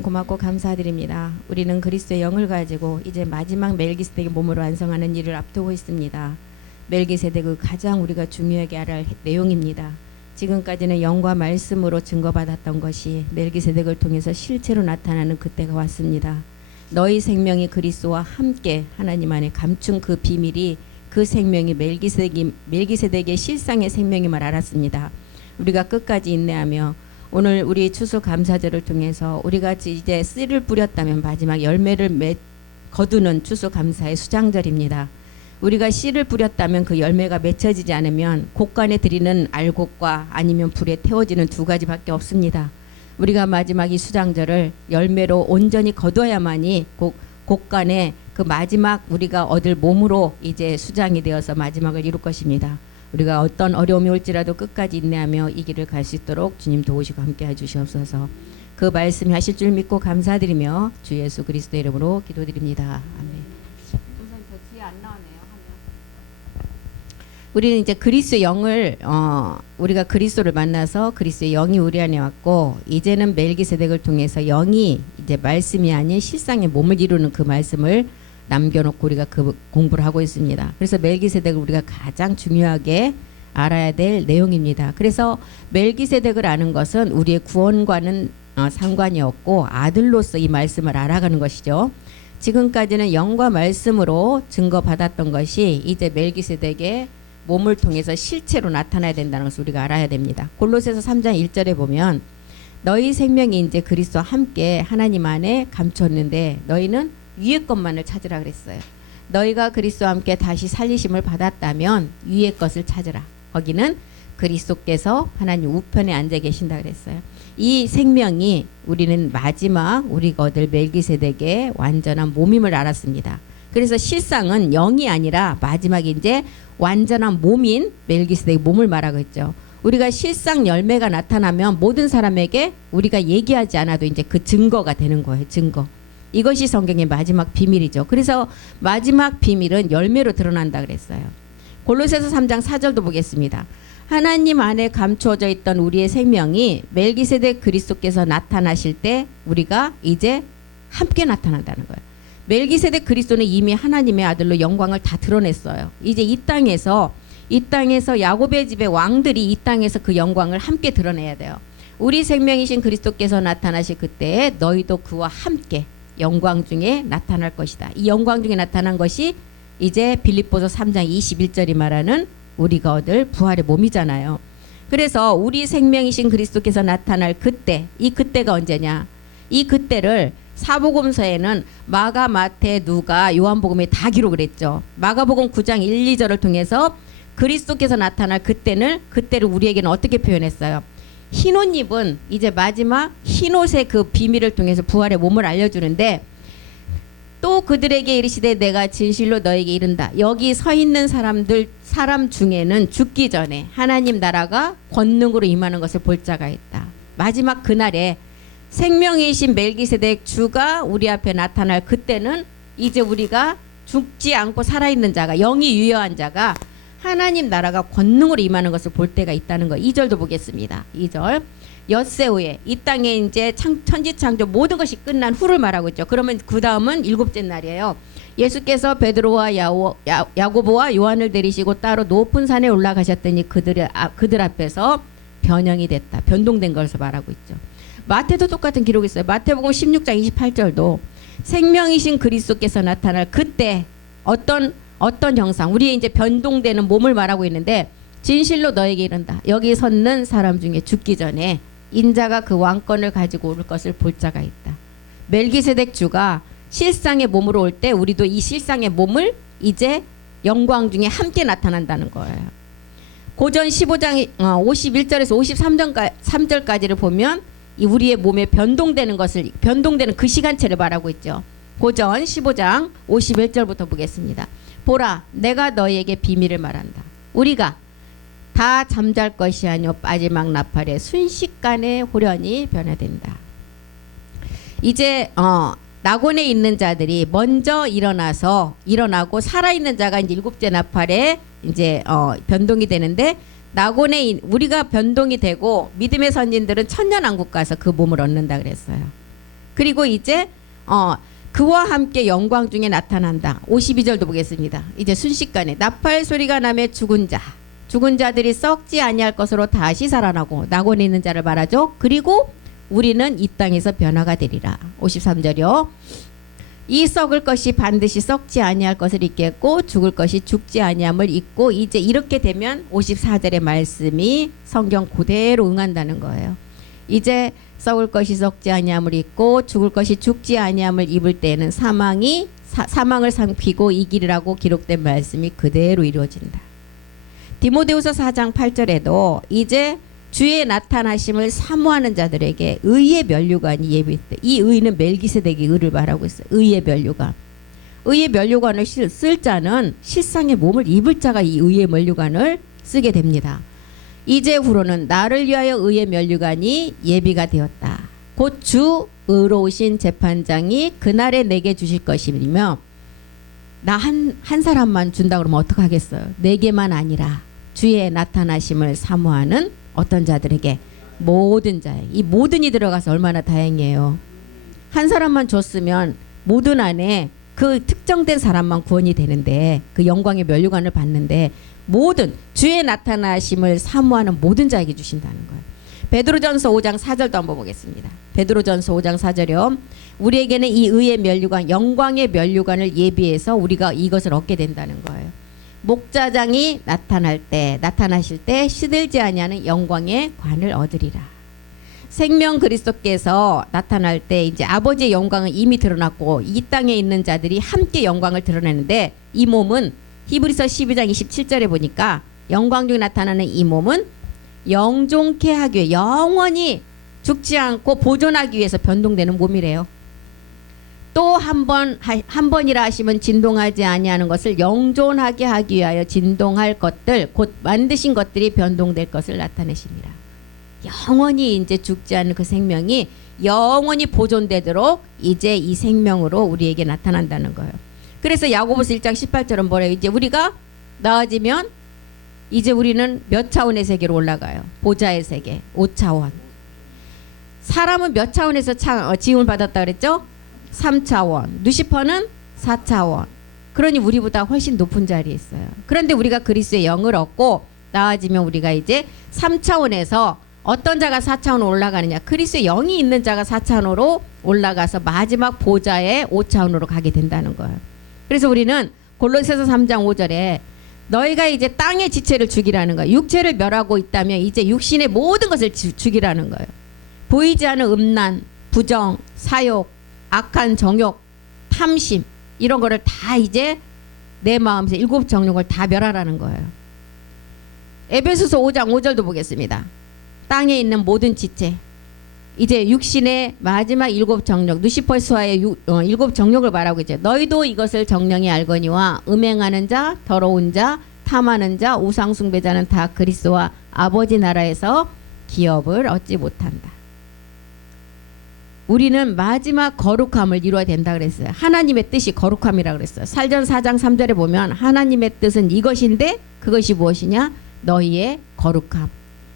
고맙고 감사드립니다. 우리는 그리스도의 영을 가지고 이제 마지막 멜기세덱의 몸으로 완성하는 일을 앞두고 있습니다. 멜기세덱의 가장 우리가 중요하게 알아야 할 내용입니다. 지금까지는 영과 말씀으로 증거받았던 것이 멜기세덱을 통해서 실체로 나타나는 그때가 왔습니다. 너희 생명이 그리스도와 함께 하나님 안에 감춘 그 비밀이 그 생명이 멜기세덱의 실상의 생명임을 알았습니다. 우리가 끝까지 인내하며 오늘 우리 추수감사절을 통해서 우리가 이제 씨를 뿌렸다면 마지막 열매를 거두는 추수감사의 수장절입니다. 우리가 씨를 뿌렸다면 그 열매가 맺혀지지 않으면 곡간에 드리는 알곡과 아니면 불에 태워지는 두 가지밖에 없습니다. 우리가 마지막 이 수장절을 열매로 온전히 거둬야만이 곡간에 그 마지막 우리가 얻을 몸으로 이제 수장이 되어서 마지막을 이룰 것입니다. 우리가 어떤 어려움이 올지라도 끝까지 인내하며 이 길을 갈 수 있도록 주님 도우시고 함께해 주시옵소서. 그 말씀이 하실 줄 믿고 감사드리며 주 예수 그리스도 이름으로 기도드립니다. 아멘. 우선 저 뒤에 안 나오네요. 우리는 이제 그리스도의 영을 우리가 그리스도를 만나서 그리스도의 영이 우리 안에 왔고 이제는 멜기세덱을 통해서 영이 이제 말씀이 아닌 실상의 몸을 이루는 그 말씀을 남겨놓고 우리가 그 공부를 하고 있습니다. 그래서 멜기세덱을 우리가 가장 중요하게 알아야 될 내용입니다. 그래서 멜기세덱을 아는 것은 우리의 구원과는 상관이 없고 아들로서 이 말씀을 알아가는 것이죠. 지금까지는 영과 말씀으로 증거받았던 것이 이제 멜기세덱의 몸을 통해서 실체로 나타나야 된다는 것을 우리가 알아야 됩니다. 골로새서 3장 1절에 보면 너희 생명이 이제 그리스도와 함께 하나님 안에 감췄는데 너희는 위의 것만을 찾으라 그랬어요. 너희가 그리스도와 함께 다시 살리심을 받았다면 위의 것을 찾으라. 거기는 그리스도께서 하나님 우편에 앉아 계신다 그랬어요. 이 생명이 우리는 마지막 우리가 얻을 멜기세덱의 완전한 몸임을 알았습니다. 그래서 실상은 영이 아니라 마지막 이제 완전한 몸인 멜기세덱의 몸을 말하고 있죠. 우리가 실상 열매가 나타나면 모든 사람에게 우리가 얘기하지 않아도 이제 그 증거가 되는 거예요. 증거. 이것이 성경의 마지막 비밀이죠. 그래서 마지막 비밀은 열매로 드러난다 그랬어요. 골로새서 3장 4절도 보겠습니다. 하나님 안에 감추어져 있던 우리의 생명이 멜기세덱 그리스도께서 나타나실 때 우리가 이제 함께 나타난다는 거예요. 멜기세덱 그리스도는 이미 하나님의 아들로 영광을 다 드러냈어요. 이제 이 땅에서 야곱의 집의 왕들이 이 땅에서 그 영광을 함께 드러내야 돼요. 우리 생명이신 그리스도께서 나타나실 그때에 너희도 그와 함께 영광 중에 나타날 것이다. 이 영광 중에 나타난 것이 이제 빌립보서 3장 21절이 말하는 우리가 얻을 부활의 몸이잖아요. 그래서 우리 생명이신 그리스도께서 나타날 그때, 이 그때가 언제냐? 이 그때를 사복음서에는 마가, 마태, 누가, 요한복음에 다 기록을 했죠. 마가복음 9장 1, 2절을 통해서 그리스도께서 나타날 그때를 우리에게는 어떻게 표현했어요? 흰옷 입은 이제 마지막 흰옷의 그 비밀을 통해서 부활의 몸을 알려주는데 또 그들에게 이르시되 내가 진실로 너에게 이른다. 여기 서 있는 사람 중에는 죽기 전에 하나님 나라가 권능으로 임하는 것을 볼 자가 있다. 마지막 그날에 생명이신 멜기세덱 주가 우리 앞에 나타날 그때는 이제 우리가 죽지 않고 살아있는 자가 영이 유효한 자가 하나님 나라가 권능으로 임하는 것을 볼 때가 있다는 거. 2절도 보겠습니다. 2절. 엿새 후에 이 땅에 이제 천지창조 모든 것이 끝난 후를 말하고 있죠. 그러면 그 다음은 일곱째 날이에요. 예수께서 베드로와 야고보와 요한을 데리시고 따로 높은 산에 올라가셨더니 그들 앞에서 변형이 됐다. 변동된 것을 말하고 있죠. 마태도 똑같은 기록이 있어요. 마태복음 16장 28절도 생명이신 그리스도께서 나타날 그때 어떤 형상, 우리의 이제 변동되는 몸을 말하고 있는데 진실로 너에게 이른다. 여기 섰는 사람 중에 죽기 전에 인자가 그 왕권을 가지고 올 것을 볼 자가 있다. 멜기세덱 주가 실상의 몸으로 올 때 우리도 이 실상의 몸을 이제 영광 중에 함께 나타난다는 거예요. 고전 15장 51절에서 53절까지를 보면 이 우리의 몸에 변동되는 그 시간체를 말하고 있죠. 고전 15장 51절부터 보겠습니다. 보라, 내가 너희에게 비밀을 말한다. 우리가 다 잠잘 것이 아니오 마지막 나팔에 순식간에 호련히 변화된다. 이제 낙원에 있는 자들이 먼저 일어나고 살아있는 자가 이제 일곱째 나팔에 이제 변동이 되는데 낙원에 우리가 변동이 되고 믿음의 선진들은 천년왕국 가서 그 몸을 얻는다 그랬어요. 그리고 이제 그와 함께 영광 중에 나타난다. 52절도 보겠습니다. 이제 순식간에 나팔 소리가 나며 죽은 자들이 썩지 아니할 것으로 다시 살아나고 낙원에 있는 자를 말하죠. 그리고 우리는 이 땅에서 변화가 되리라. 53절이요. 이 썩을 것이 반드시 썩지 아니할 것을 잊겠고 죽을 것이 죽지 아니함을 잊고 이제 이렇게 되면 54절의 말씀이 성경 그대로 응한다는 거예요. 이제 썩을 것이 썩지 아니함을 잊고 죽을 것이 죽지 아니함을 입을 때에는 사망을 삼키고 이기리라고 기록된 말씀이 그대로 이루어진다. 디모데후서 4장 8절에도 이제 주의 나타나심을 사모하는 자들에게 의의 면류관이 예비했다. 이 의는 멜기세덱의 의를 말하고 있어요. 의의 면류관. 의의 면류관을 쓸 자는 실상의 몸을 입을 자가 이 의의 면류관을 쓰게 됩니다. 이제후로는 나를 위하여 의의 면류관이 예비가 되었다. 곧 주 의로우신 재판장이 그날에 내게 주실 것이며 나 한 사람만 준다 그러면 어떡하겠어요. 내게만 아니라 주의 나타나심을 사모하는 어떤 자들에게 모든 자에 이 모든이 들어가서 얼마나 다행이에요. 한 사람만 줬으면 모든 안에 그 특정된 사람만 구원이 되는데 그 영광의 면류관을 받는데 모든 주의 나타나심을 사모하는 모든 자에게 주신다는 거예요. 베드로전서 5장 4절도 한번 보겠습니다. 베드로전서 5장 4절이요. 우리에게는 이 의의 면류관 영광의 면류관을 예비해서 우리가 이것을 얻게 된다는 거예요. 목자장이 나타나실 때 시들지 아니하는 영광의 관을 얻으리라. 생명 그리스도께서 나타날 때 이제 아버지의 영광은 이미 드러났고 이 땅에 있는 자들이 함께 영광을 드러내는데 이 몸은 히브리서 12장 27절에 보니까 영광 중에 나타나는 이 몸은 영존케 하기 위해 영원히 죽지 않고 보존하기 위해서 변동되는 몸이래요. 또 한 번이라 하시면 진동하지 아니하는 것을 영존하게 하기 위하여 진동할 것들 곧 만드신 것들이 변동될 것을 나타내십니다. 영원히 이제 죽지 않는 그 생명이 영원히 보존되도록 이제 이 생명으로 우리에게 나타난다는 거예요. 그래서 야고보서 1장 18절은 뭐래요? 이제 우리가 나아지면 이제 우리는 몇 차원의 세계로 올라가요. 보좌의 세계 5차원. 사람은 몇 차원에서 지음을 받았다 그랬죠? 3차원. 루시퍼는 4차원. 그러니 우리보다 훨씬 높은 자리에 있어요. 그런데 우리가 그리스도의 영을 얻고 나아지면 우리가 이제 3차원에서 어떤 자가 4차원으로 올라가느냐. 그리스도의 영이 있는 자가 4차원으로 올라가서 마지막 보좌의 5차원으로 가게 된다는 거예요. 그래서 우리는 골로새서 3장 5절에 너희가 이제 땅의 지체를 죽이라는 거예요. 육체를 멸하고 있다면 이제 육신의 모든 것을 죽이라는 거예요. 보이지 않는 음란, 부정, 사욕, 악한 정욕, 탐심 이런 거를 다 이제 내 마음에서 7 정욕을 다 멸하라는 거예요. 에베소서 5장 5절도 보겠습니다. 땅에 있는 모든 지체 이제 육신의 마지막 7 정욕 누시퍼 수하의 7 정욕을 말하고 있죠. 너희도 이것을 정령이 알거니와 음행하는 자, 더러운 자, 탐하는 자, 우상 숭배자는 다 그리스도와 아버지 나라에서 기업을 얻지 못한다. 우리는 마지막 거룩함을 이루어야 된다 그랬어요. 하나님의 뜻이 거룩함이라 그랬어요. 살전 4장 3절에 보면 하나님의 뜻은 이것인데 그것이 무엇이냐? 너희의 거룩함.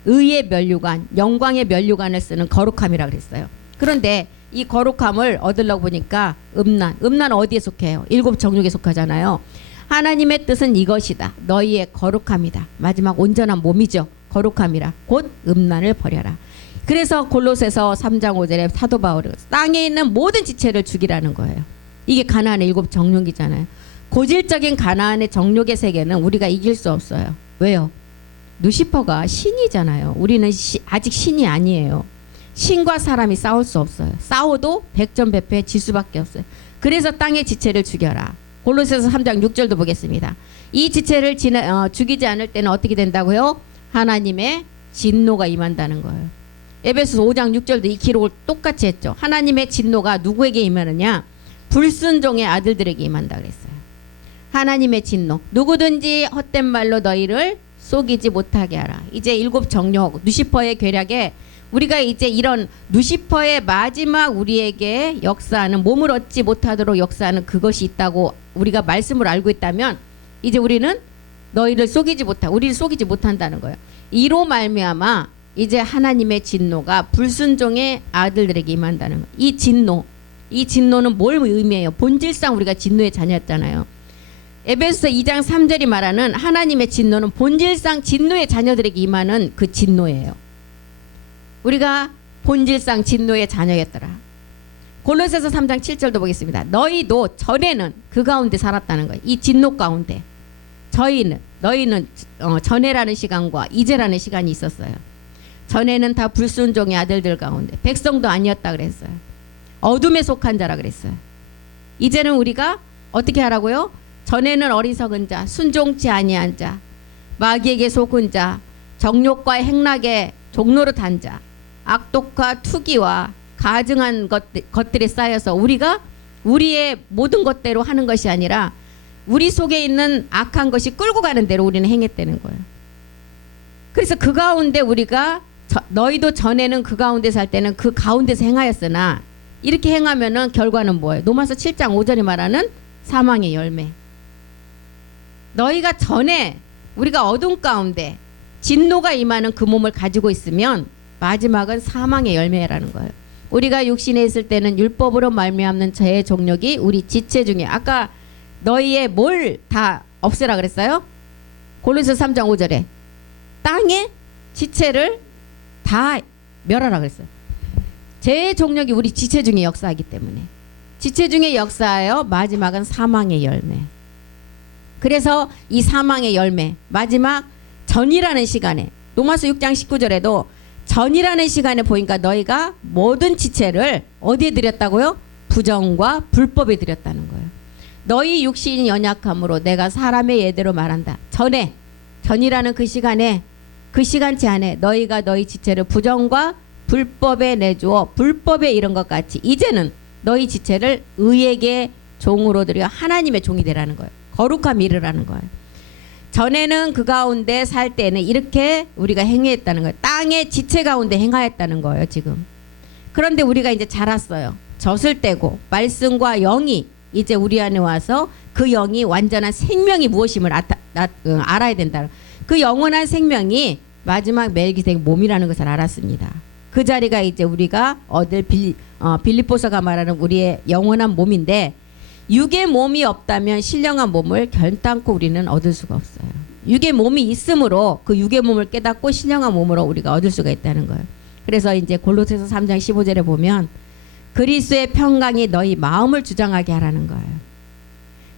의의 면류관, 영광의 면류관을 쓰는 거룩함이라 그랬어요. 그런데 이 거룩함을 얻으려고 보니까 음란 어디에 속해요? 7 정욕에 속하잖아요. 하나님의 뜻은 이것이다. 너희의 거룩함이다. 마지막 온전한 몸이죠. 거룩함이라. 곧 음란을 버려라. 그래서 골로새서 3장 5절에 사도 바울이 땅에 있는 모든 지체를 죽이라는 거예요. 이게 가나안의 7 정욕이잖아요. 고질적인 가나안의 정욕의 세계는 우리가 이길 수 없어요. 왜요? 루시퍼가 신이잖아요. 우리는 아직 신이 아니에요. 신과 사람이 싸울 수 없어요. 싸워도 백전백패 질 수밖에 없어요. 그래서 땅의 지체를 죽여라. 골로새서 3장 6절도 보겠습니다. 이 지체를 죽이지 않을 때는 어떻게 된다고요? 하나님의 진노가 임한다는 거예요. 에베소서 5장 6절도 이 기록을 똑같이 했죠. 하나님의 진노가 누구에게 임하느냐? 불순종의 아들들에게 임한다 그랬어요. 하나님의 진노. 누구든지 헛된 말로 너희를 속이지 못하게 하라. 이제 7 정욕 누시퍼의 괴략에 우리가 이제 이런 누시퍼의 마지막 우리에게 역사하는 몸을 얻지 못하도록 역사하는 그것이 있다고 우리가 말씀을 알고 있다면 이제 우리는 우리를 속이지 못한다는 거예요. 이로 말미암아 이제 하나님의 진노가 불순종의 아들들에게 임한다는 거예요. 이 진노 이 진노는 뭘 의미해요? 본질상 우리가 진노의 자녀였잖아요. 에베소서 2장 3절이 말하는 하나님의 진노는 본질상 진노의 자녀들에게 임하는 그 진노예요. 우리가 본질상 진노의 자녀였더라. 골로새서 3장 7절도 보겠습니다. 너희도 전에는 그 가운데 살았다는 거예요. 이 진노 가운데. 너희는 전에라는 시간과 이제라는 시간이 있었어요. 전에는 다 불순종의 아들들 가운데 백성도 아니었다 그랬어요. 어둠에 속한 자라 그랬어요. 이제는 우리가 어떻게 하라고요? 전에는 어리석은 자, 순종치 아니한 자, 마귀에게 속은 자, 정욕과 행락에 종로로 단 자, 악독과 투기와 가증한 것들에 쌓여서 우리가 우리의 모든 것대로 하는 것이 아니라 우리 속에 있는 악한 것이 끌고 가는 대로 우리는 행했다는 거예요. 그래서 그 가운데 우리가 너희도 전에는 그 가운데 살 때는 그 가운데서 행하였으나 이렇게 행하면은 결과는 뭐예요? 로마서 7장 5절에 말하는 사망의 열매. 너희가 전에 우리가 어둠 가운데 진노가 임하는 그 몸을 가지고 있으면 마지막은 사망의 열매라는 거예요. 우리가 육신에 있을 때는 율법으로 말미암는 죄의 종력이 우리 지체 중에 아까 너희의 뭘 다 없애라 그랬어요? 골로새서 3장 5절에 땅의 지체를 다 멸하라 그랬어요. 죄의 종력이 우리 지체 중에 역사하기 때문에 지체 중에 역사하여 마지막은 사망의 열매. 그래서 이 사망의 열매 마지막 전이라는 시간에 로마서 6장 19절에도 전이라는 시간에 보니까 너희가 모든 지체를 어디에 드렸다고요? 부정과 불법에 드렸다는 거예요. 너희 육신이 연약함으로 내가 사람의 예대로 말한다. 전이라는 그 시간에 그 시간치 안에 너희가 너희 지체를 부정과 불법에 내주어 불법에 이른 것 같이 이제는 너희 지체를 의에게 종으로 들여 하나님의 종이 되라는 거예요. 거룩함 이르라는 거예요. 전에는 그 가운데 살 때는 이렇게 우리가 행했다는 거예요. 땅의 지체 가운데 행하였다는 거예요. 지금. 그런데 우리가 이제 자랐어요. 젖을 떼고 말씀과 영이 이제 우리 안에 와서 그 영이 완전한 생명이 무엇임을 알아야 된다. 그 영원한 생명이 마지막 멜기세덱 몸이라는 것을 알았습니다. 그 자리가 이제 우리가 얻을 빌립보서가 말하는 우리의 영원한 몸인데 육의 몸이 없다면 신령한 몸을 결단코 우리는 얻을 수가 없어요. 육의 몸이 있으므로 그 육의 몸을 깨닫고 신령한 몸으로 우리가 얻을 수가 있다는 거예요. 그래서 이제 골로새서 3장 15절에 보면 그리스도의 평강이 너희 마음을 주장하게 하라는 거예요.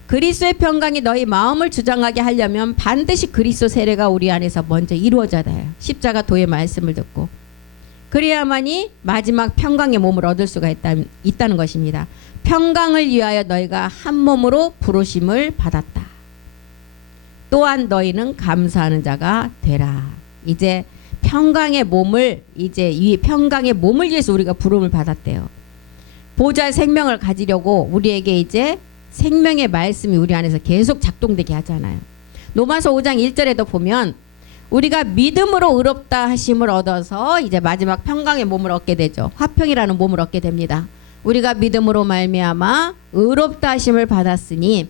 그리스도의 평강이 너희 마음을 주장하게 하려면 반드시 그리스도 세례가 우리 안에서 먼저 이루어져야 돼요. 십자가 도의 말씀을 듣고 그래야만이 마지막 평강의 몸을 얻을 수가 있다는 것입니다. 평강을 위하여 너희가 한 몸으로 부르심을 받았다. 또한 너희는 감사하는 자가 되라. 이제 평강의 몸을 이 평강의 몸을 위해서 우리가 부름을 받았대요. 보좌 생명을 가지려고 우리에게 이제 생명의 말씀이 우리 안에서 계속 작동되게 하잖아요. 로마서 5장 1절에도 보면 우리가 믿음으로 의롭다 하심을 얻어서 이제 마지막 평강의 몸을 얻게 되죠. 화평이라는 몸을 얻게 됩니다. 우리가 믿음으로 말미암아 의롭다 하심을 받았으니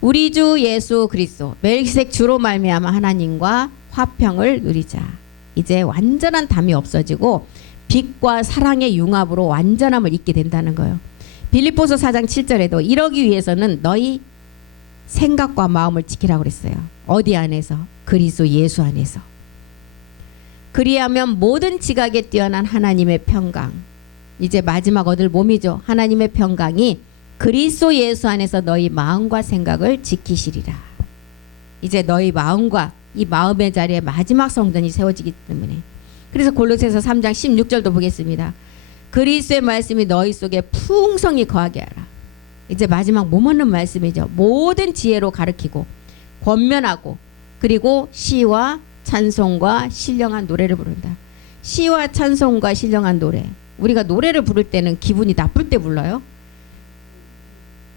우리 주 예수 그리스도 멜기세덱 주로 말미암아 하나님과 화평을 누리자. 이제 완전한 담이 없어지고 빛과 사랑의 융합으로 완전함을 잊게 된다는 거예요. 빌립보서 4장 7절에도 이러기 위해서는 너희 생각과 마음을 지키라고 그랬어요. 어디 안에서? 그리스도 예수 안에서. 그리하면 모든 지각에 뛰어난 하나님의 평강, 이제 마지막 얻을 몸이죠. 하나님의 평강이 그리스도 예수 안에서 너희 마음과 생각을 지키시리라. 이제 너희 마음과 이 마음의 자리에 마지막 성전이 세워지기 때문에 그래서 골로새서 3장 16절도 보겠습니다. 그리스도의 말씀이 너희 속에 풍성히 거하게 하라. 이제 마지막 몸 얻는 말씀이죠. 모든 지혜로 가르치고 권면하고 그리고 시와 찬송과 신령한 노래를 부른다. 시와 찬송과 신령한 노래. 우리가 노래를 부를 때는 기분이 나쁠 때 불러요.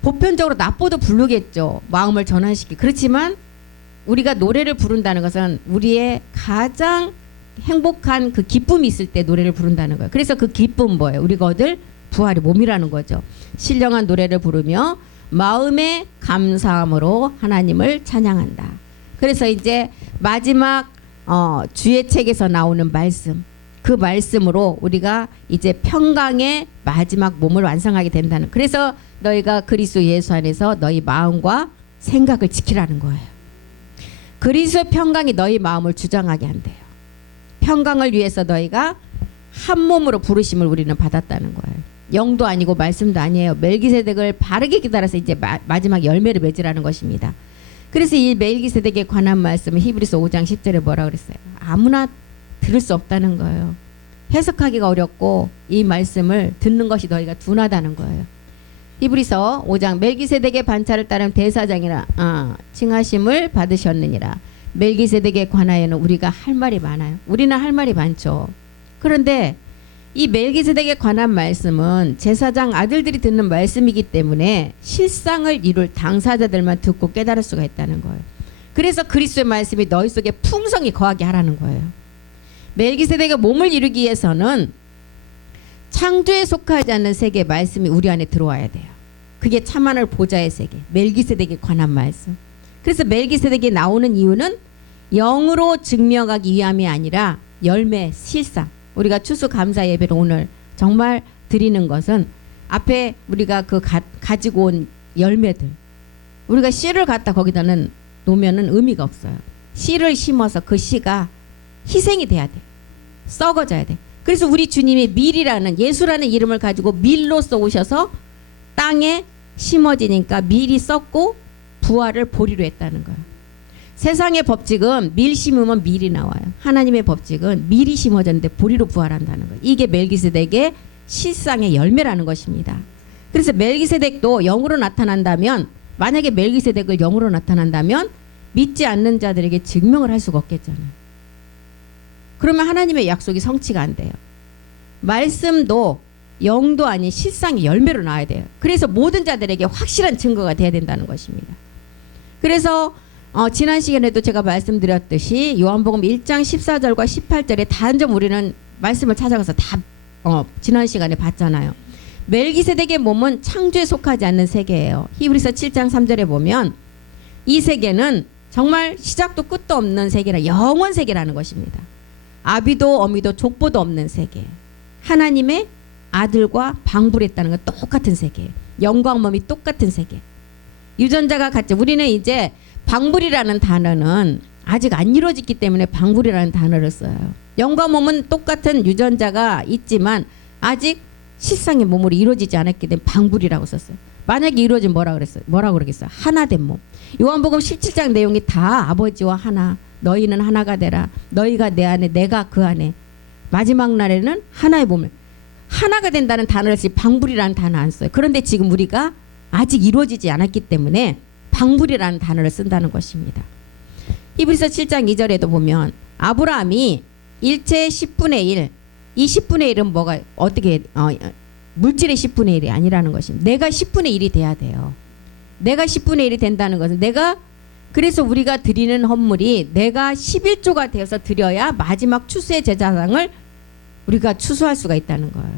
보편적으로 나빠도 부르겠죠. 마음을 전환시키기. 그렇지만 우리가 노래를 부른다는 것은 우리의 가장 행복한 그 기쁨이 있을 때 노래를 부른다는 거예요. 그래서 그 기쁨 뭐예요? 우리가 얻을 부활의 몸이라는 거죠. 신령한 노래를 부르며 마음의 감사함으로 하나님을 찬양한다. 그래서 이제 마지막 주의 책에서 나오는 말씀 그 말씀으로 우리가 이제 평강의 마지막 몸을 완성하게 된다는. 그래서 너희가 그리스도 예수 안에서 너희 마음과 생각을 지키라는 거예요. 그리스도의 평강이 너희 마음을 주장하게 한대요. 평강을 위해서 너희가 한 몸으로 부르심을 우리는 받았다는 거예요. 영도 아니고 말씀도 아니에요. 멜기세덱을 바르게 기다려서 이제 마지막 열매를 맺으라는 것입니다. 그래서 이 멜기세덱에 관한 말씀은 히브리서 5장 10절에 뭐라 그랬어요? 아무나 들을 수 없다는 거예요. 해석하기가 어렵고 이 말씀을 듣는 것이 너희가 둔하다는 거예요. 히브리서 5장 멜기세덱의 반차를 따른 대사장이라 칭하심을 받으셨느니라. 멜기세덱에 관하여는 우리가 할 말이 많아요. 우리는 할 말이 많죠. 그런데 이 멜기세덱에 관한 말씀은 제사장 아들들이 듣는 말씀이기 때문에 실상을 이룰 당사자들만 듣고 깨달을 수가 있다는 거예요. 그래서 그리스도의 말씀이 너희 속에 풍성히 거하게 하라는 거예요. 멜기세덱의 몸을 이루기 위해서는 창조에 속하지 않는 세계의 말씀이 우리 안에 들어와야 돼요. 그게 참하늘 보좌의 세계, 멜기세덱에 관한 말씀. 그래서 멜기세덱이 나오는 이유는 영으로 증명하기 위함이 아니라 열매, 실상. 우리가 추수감사 예배를 오늘 정말 드리는 것은 앞에 우리가 그 가지고 온 열매들, 우리가 씨를 갖다 거기다는 놓으면은 의미가 없어요. 씨를 심어서 그 씨가 희생이 돼야 돼. 썩어져야 돼. 그래서 우리 주님이 밀이라는 예수라는 이름을 가지고 밀로써 오셔서 땅에 심어지니까 밀이 썩고 부활을 보리로 했다는 거예요. 세상의 법칙은 밀 심으면 밀이 나와요. 하나님의 법칙은 밀이 심어졌는데 보리로 부활한다는 거예요. 이게 멜기세덱의 실상의 열매라는 것입니다. 그래서 멜기세덱도 영으로 나타난다면, 만약에 멜기세덱을 영으로 나타난다면 믿지 않는 자들에게 증명을 할 수가 없겠잖아요. 그러면 하나님의 약속이 성취가 안 돼요. 말씀도 영도 아닌 실상의 열매로 나와야 돼요. 그래서 모든 자들에게 확실한 증거가 돼야 된다는 것입니다. 그래서 지난 시간에도 제가 말씀드렸듯이 요한복음 1장 14절과 18절에 단점 우리는 말씀을 찾아가서 다 지난 시간에 봤잖아요. 멜기세덱의 몸은 창조에 속하지 않는 세계예요. 히브리서 7장 3절에 보면 이 세계는 정말 시작도 끝도 없는 세계라, 영원 세계라는 것입니다. 아비도 어미도 족보도 없는 세계, 하나님의 아들과 방불했다는 건 똑같은 세계예요. 영광 몸이 똑같은 세계, 유전자가 같죠. 우리는 이제 방불이라는 단어는 아직 안 이루어졌기 때문에 방불이라는 단어를 써요. 영과 몸은 똑같은 유전자가 있지만 아직 실상의 몸으로 이루어지지 않았기 때문에 방불이라고 썼어요. 만약에 이루어지면 뭐라고 그러겠어요? 하나된 몸. 요한복음 17장 내용이 다 아버지와 하나, 너희는 하나가 되라, 너희가 내 안에 내가 그 안에, 마지막 날에는 하나의 몸을, 하나가 된다는 단어를 쓰지 방불이라는 단어 안 써요. 그런데 지금 우리가 아직 이루어지지 않았기 때문에 방불이라는 단어를 쓴다는 것입니다. 히브리서 7장 2절에도 보면 아브라함이 일체의 10분의 1, 이 10분의 1은 뭐가 어떻게 물질의 10분의 1이 아니라는 것입니다. 내가 10분의 1이 돼야 돼요. 내가 10분의 1이 된다는 것은 그래서 우리가 드리는 헌물이 내가 11조가 되어서 드려야 마지막 추수의 제사장을 우리가 추수할 수가 있다는 거예요.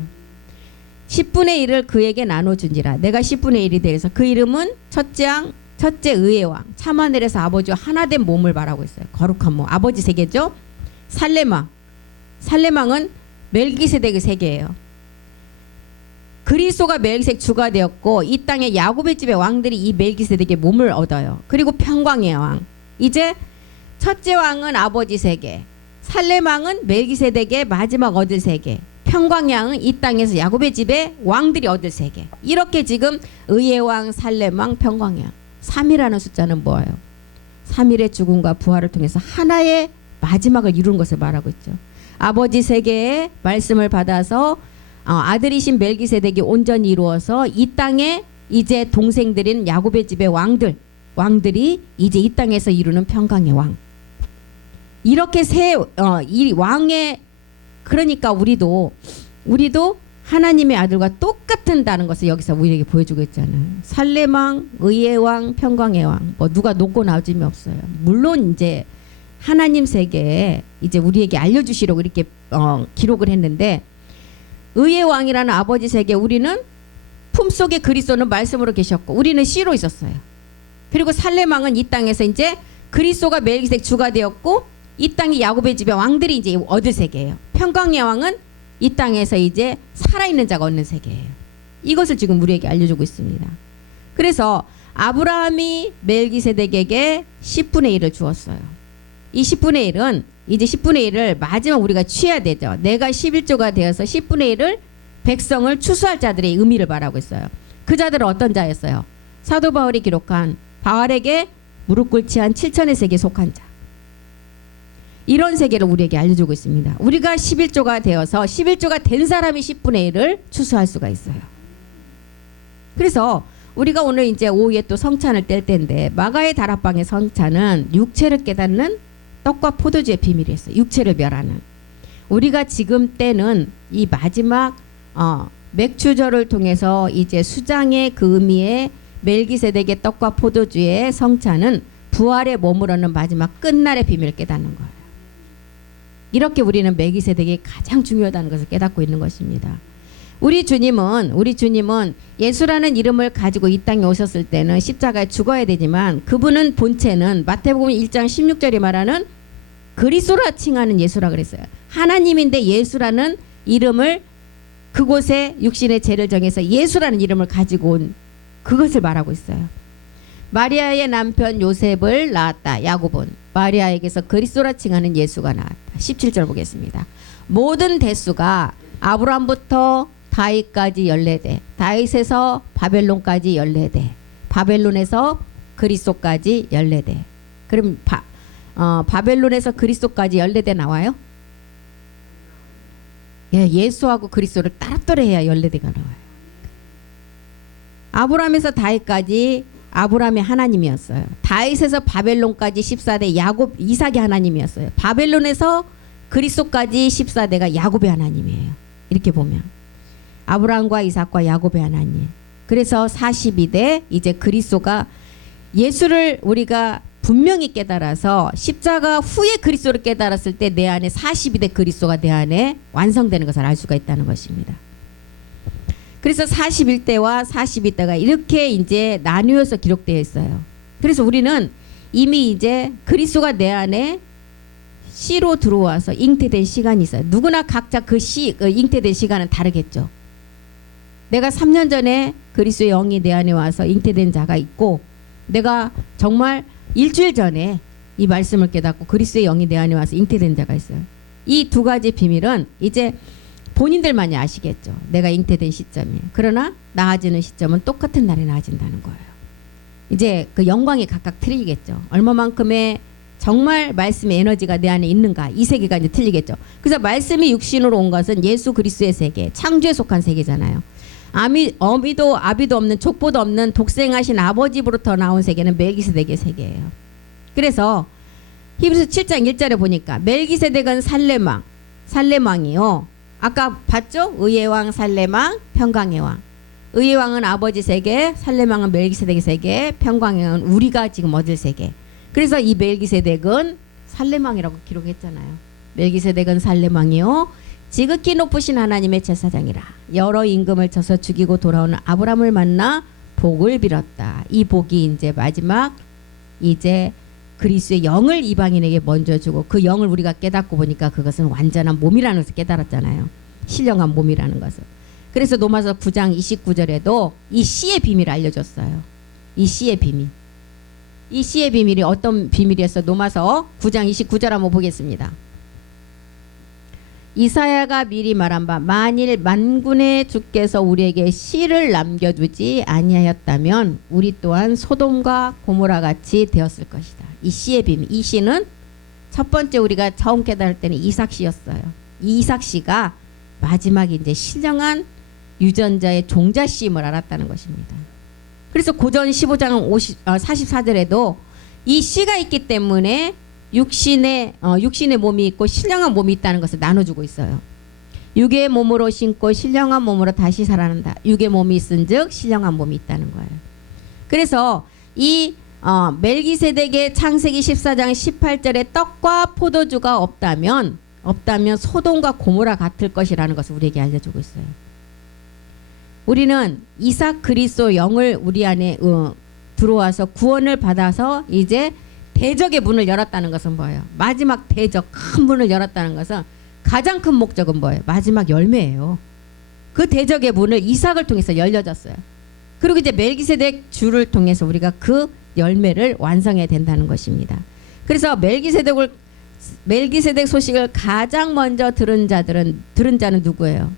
10분의 1을 그에게 나눠준지라. 내가 10분의 1이 되어서 그 이름은 첫째 의의 왕, 참하늘에서 아버지와 하나된 몸을 말하고 있어요. 거룩한 몸, 아버지 세계죠. 살레망은 멜기세덱의 세계예요. 그리스도가 멜기세덱 주가 되었고 이 땅의 야곱의 집의 왕들이 이 멜기세덱의 몸을 얻어요. 그리고 평강의 왕, 이제 첫째 왕은 아버지 세계, 살레망은 멜기세덱의 마지막 얻을 세계, 평강의 왕은 이 땅에서 야곱의 집의 왕들이 얻을 세계. 이렇게 지금 의의 왕, 살레망, 평강의 왕, 3이라는 숫자는 뭐예요? 3일의 죽음과 부활을 통해서 하나의 마지막을 이루는 것을 말하고 있죠. 아버지 세계의 말씀을 받아서 아들이신 멜기세덱이 온전히 이루어서 이 땅에 이제 동생들인 야곱의 집의 왕들이 이제 이 땅에서 이루는 평강의 왕. 이렇게 이 왕의, 그러니까 우리도 하나님의 아들과 똑같다는 것을 여기서 우리에게 보여주고 있잖아요. 살레망, 의의 왕, 평강의 왕, 뭐 누가 높고 낮음이 없어요. 물론 이제 하나님 세계에 이제 우리에게 알려주시려고 이렇게 기록을 했는데, 의의 왕이라는 아버지 세계, 우리는 품속에 그리스도는 말씀으로 계셨고 우리는 씨로 있었어요. 그리고 살레망은 이 땅에서 이제 그리스도가 멜기세덱 주가 되었고 이 땅이 야곱의 집의 왕들이 이제 얻을 세계예요. 평강의 왕은 이 땅에서 이제 살아있는 자가 얻는 세계예요. 이것을 지금 우리에게 알려주고 있습니다. 그래서 아브라함이 멜기세덱에게 10분의 1을 주었어요. 이 10분의 1은 이제 10분의 1을 마지막 우리가 취해야 되죠. 내가 11조가 되어서 10분의 1을 백성을 추수할 자들의 의미를 말하고 있어요. 그 자들은 어떤 자였어요? 사도 바울이 기록한 바알에게 무릎 꿇지 한 7천의 세계에 속한 자. 이런 세계를 우리에게 알려주고 있습니다. 우리가 11조가 되어서 11조가 된 사람이 10분의 1을 추수할 수가 있어요. 그래서 우리가 오늘 이제 오후에 또 성찬을 뗄 때인데 마가의 다락방의 성찬은 육체를 깨닫는 떡과 포도주의 비밀이었어요. 육체를 멸하는. 우리가 지금 때는 이 마지막 맥주절을 통해서 이제 수장의 그 의미의 멜기세덱의 떡과 포도주의 성찬은 부활에 머무르는 마지막 끝날의 비밀을 깨닫는 거예요. 이렇게 우리는 멜기세덱이 가장 중요하다는 것을 깨닫고 있는 것입니다. 우리 주님은 예수라는 이름을 가지고 이 땅에 오셨을 때는 십자가에 죽어야 되지만 그분은 본체는 마태복음 1장 16절에 말하는 그리스도라 칭하는 예수라 그랬어요. 하나님인데 예수라는 이름을 그곳에 육신의 죄를 정해서 예수라는 이름을 가지고 온 그것을 말하고 있어요. 마리아의 남편 요셉을 낳았다. 야곱은 마리아에게서 그리스도라 칭하는 예수가 나왔다. 17절 보겠습니다. 모든 대수가 아브라함부터 다윗까지 14대, 다윗에서 바벨론까지 14대, 바벨론에서 그리스도까지 14대. 그럼 바벨론에서 그리스도까지 14대 나와요? 예, 예수하고 그리스도를 따로따로 해야 14대가 나와요. 아브라함에서 다윗까지 아브라함의 하나님이었어요. 다윗에서 바벨론까지 14대 야곱 이삭의 하나님이었어요. 바벨론에서 그리스도까지 14대가 야곱의 하나님이에요. 이렇게 보면 아브라함과 이삭과 야곱의 하나님. 그래서 42대 이제 그리스도가 예수를 우리가 분명히 깨달아서 십자가 후에 그리스도를 깨달았을 때 내 안에 42대 그리스도가 내 안에 완성되는 것을 알 수가 있다는 것입니다. 그래서 41대와 42대가 이렇게 이제 나누어서 기록되어 있어요. 그래서 우리는 이미 이제 그리스도가 내 안에 씨로 들어와서 잉태된 시간이 있어요. 누구나 각자 그 잉태된 시간은 다르겠죠. 내가 3년 전에 그리스도의 영이 내 안에 와서 잉태된 자가 있고 내가 정말 일주일 전에 이 말씀을 깨닫고 그리스도의 영이 내 안에 와서 잉태된 자가 있어요. 이 두 가지 비밀은 이제 본인들만이 아시겠죠. 내가 잉태된 시점이. 그러나 나아지는 시점은 똑같은 날에 나아진다는 거예요. 이제 그 영광이 각각 틀리겠죠. 얼마만큼의 정말 말씀의 에너지가 내 안에 있는가 이 세계가 이제 틀리겠죠. 그래서 말씀이 육신으로 온 것은 예수 그리스도의 세계, 창조에 속한 세계잖아요. 어미도 아비도 없는 족보도 없는 독생하신 아버지로부터 나온 세계는 멜기세덱의 세계예요. 그래서 히브리서 7장 1절에 보니까 멜기세덱은 살렘왕이요. 아까 봤죠? 의의 왕 살렘왕, 평강의 왕. 의의 왕은 아버지 세계, 살렘왕은 멜기세덱의 세계, 평강의 왕은 우리가 지금 얻을 세계. 그래서 이 멜기세덱은 살렘왕이라고 기록했잖아요. 멜기세덱은 살렘왕이요. 지극히 높으신 하나님의 제사장이라. 여러 임금을 쳐서 죽이고 돌아오는 아브라함을 만나 복을 빌었다. 이 복이 이제 마지막 이제 그리스도의 영을 이방인에게 먼저 주고 그 영을 우리가 깨닫고 보니까 그것은 완전한 몸이라는 것을 깨달았잖아요. 신령한 몸이라는 것을. 그래서 로마서 9장 29절에도 이 씨의 비밀을 알려줬어요. 이 씨의 비밀. 이 씨의 비밀이 어떤 비밀이었어? 로마서 9장 29절 한번 보겠습니다. 이사야가 미리 말한 바 만일 만군의 주께서 우리에게 씨를 남겨두지 아니하였다면 우리 또한 소돔과 고모라 같이 되었을 것이다. 이 씨의 비밀. 이 씨는 첫 번째 우리가 처음 깨달을 때는 이삭 씨였어요. 이 이삭 씨가 마지막에 이제 신령한 유전자의 종자 씨임을 알았다는 것입니다. 그래서 고전 15장 44절에도 이 씨가 있기 때문에 육신의 몸이 있고 신령한 몸이 있다는 것을 나눠주고 있어요. 육의 몸으로 신고 신령한 몸으로 다시 살아난다. 육의 몸이 있은즉 신령한 몸이 있다는 거예요. 그래서 이 멜기세덱의 창세기 14장 18절에 떡과 포도주가 없다면 소돔과 고모라 같을 것이라는 것을 우리에게 알려주고 있어요. 우리는 이삭 그리스도 영을 우리 안에 들어와서 구원을 받아서 이제 대적의 문을 열었다는 것은 뭐예요? 마지막 대적 큰 문을 열었다는 것은 가장 큰 목적은 뭐예요? 마지막 열매예요. 그 대적의 문을 이삭을 통해서 열려졌어요. 그리고 이제 멜기세덱 주를 통해서 우리가 그 열매를 완성해야 된다는 것입니다. 그래서 멜기세덱 소식을 가장 먼저 들은 자는 누구예요?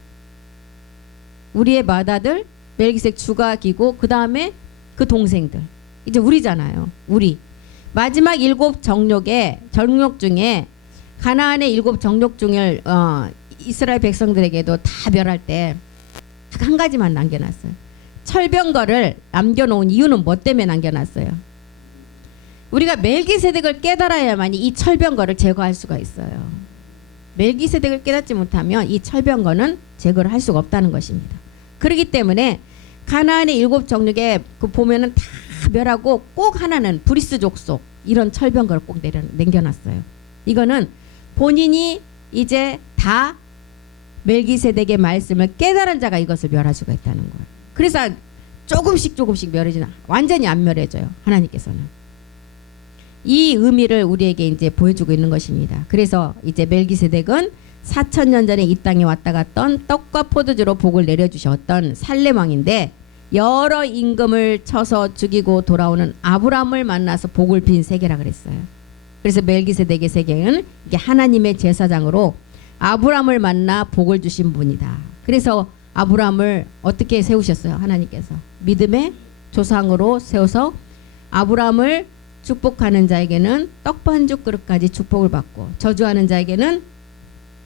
우리의 맏아들 멜기세덱 주가 기고 그 다음에 그 동생들. 이제 우리잖아요. 우리. 마지막 7 정욕 중에 가나안의 7 정욕 중을 이스라엘 백성들에게도 다 멸할 때 딱 한 가지만 남겨놨어요. 철병거를 남겨놓은 이유는 뭐 때문에 남겨놨어요? 우리가 멜기세덱을 깨달아야만이 이 철병거를 제거할 수가 있어요. 멜기세덱을 깨닫지 못하면 이 철병거는 제거를 할 수가 없다는 것입니다. 그렇기 때문에 가나안의 7 정욕에 그 보면은 다 멸하고 꼭 하나는 브리스 족속 이런 철병거를 꼭 남겨놨어요. 이거는 본인이 이제 다 멜기세덱의 말씀을 깨달은 자가 이것을 멸할 수가 있다는 거예요. 그래서 조금씩 멸해지나 완전히 안 멸해져요. 하나님께서는 이 의미를 우리에게 이제 보여주고 있는 것입니다. 그래서 이제 멜기세덱은 4000년 전에 이 땅에 왔다 갔던 떡과 포도주로 복을 내려주셨던 살렘 왕인데 여러 임금을 쳐서 죽이고 돌아오는 아브라함을 만나서 복을 빈 세계라 그랬어요. 그래서 멜기세덱의 세계는 이게 하나님의 제사장으로 아브라함을 만나 복을 주신 분이다. 그래서 아브라함을 어떻게 세우셨어요? 하나님께서 믿음의 조상으로 세워서 아브라함을 축복하는 자에게는 떡 반죽 그릇까지 축복을 받고 저주하는 자에게는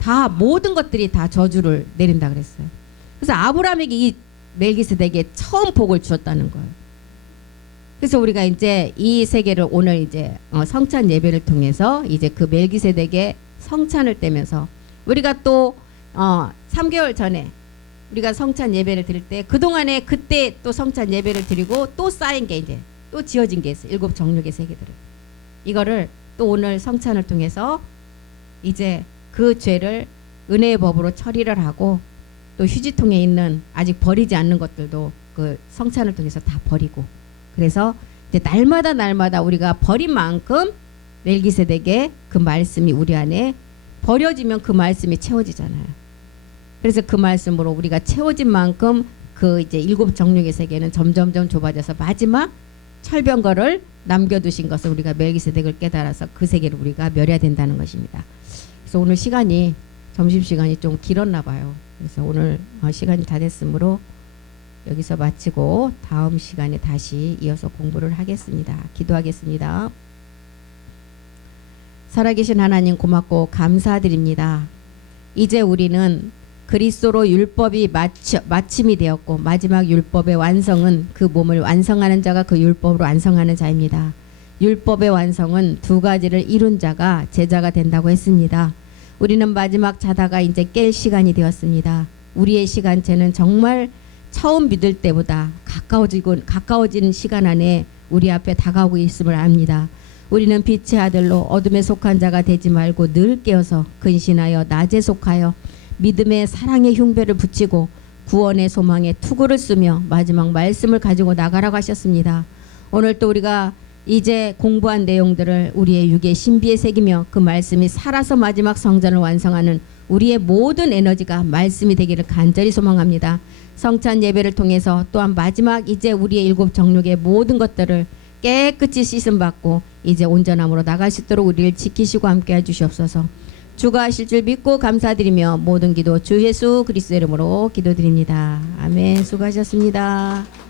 다 모든 것들이 다 저주를 내린다 그랬어요. 그래서 아브라함에게 이 멜기세덱에 처음 복을 주었다는 거예요. 그래서 우리가 이제 이 세계를 오늘 이제 성찬 예배를 통해서 이제 그 멜기세덱의 성찬을 떼면서 우리가 또 3개월 전에 우리가 성찬 예배를 드릴 때 그동안에 그때 또 성찬 예배를 드리고 또 쌓인 게 이제 또 지어진 게 있어요. 7 정욕의 세계들을. 이거를 또 오늘 성찬을 통해서 이제 그 죄를 은혜의 법으로 처리를 하고 또 휴지통에 있는 아직 버리지 않는 것들도 그 성찬을 통해서 다 버리고 그래서 이제 날마다 우리가 버린 만큼 멜기세덱의 그 말씀이 우리 안에 버려지면 그 말씀이 채워지잖아요. 그래서 그 말씀으로 우리가 채워진 만큼 그 이제 7 정욕의 세계는 점점점 좁아져서 마지막 철병거를 남겨두신 것을 우리가 멜기세덱을 깨달아서 그 세계를 우리가 멸해야 된다는 것입니다. 그래서 오늘 시간이 점심시간이 좀 길었나 봐요. 그래서 오늘 시간이 다 됐으므로 여기서 마치고 다음 시간에 다시 이어서 공부를 하겠습니다. 기도하겠습니다. 살아계신 하나님 고맙고 감사드립니다. 이제 우리는 그리스도로 율법이 마침이 되었고 마지막 율법의 완성은 그 몸을 완성하는 자가 그 율법으로 완성하는 자입니다. 율법의 완성은 2가지를 이룬 자가 제자가 된다고 했습니다. 우리는 마지막 자다가 이제 깰 시간이 되었습니다. 우리의 시간체는 정말 처음 믿을 때보다 가까워지는 시간 안에 우리 앞에 다가오고 있음을 압니다. 우리는 빛의 아들로 어둠에 속한 자가 되지 말고 늘 깨어서 근신하여 낮에 속하여 믿음의 사랑의 흉배를 붙이고 구원의 소망에 투구를 쓰며 마지막 말씀을 가지고 나가라고 하셨습니다. 오늘 또 우리가 이제 공부한 내용들을 우리의 육의 신비에 새기며 그 말씀이 살아서 마지막 성전을 완성하는 우리의 모든 에너지가 말씀이 되기를 간절히 소망합니다. 성찬 예배를 통해서 또한 마지막 이제 우리의 7 정욕의 모든 것들을 깨끗이 씻음 받고 이제 온전함으로 나갈 수 있도록 우리를 지키시고 함께해 주시옵소서. 주가 하실 줄 믿고 감사드리며 모든 기도 주 예수 그리스도 이름으로 기도드립니다. 아멘. 수고하셨습니다.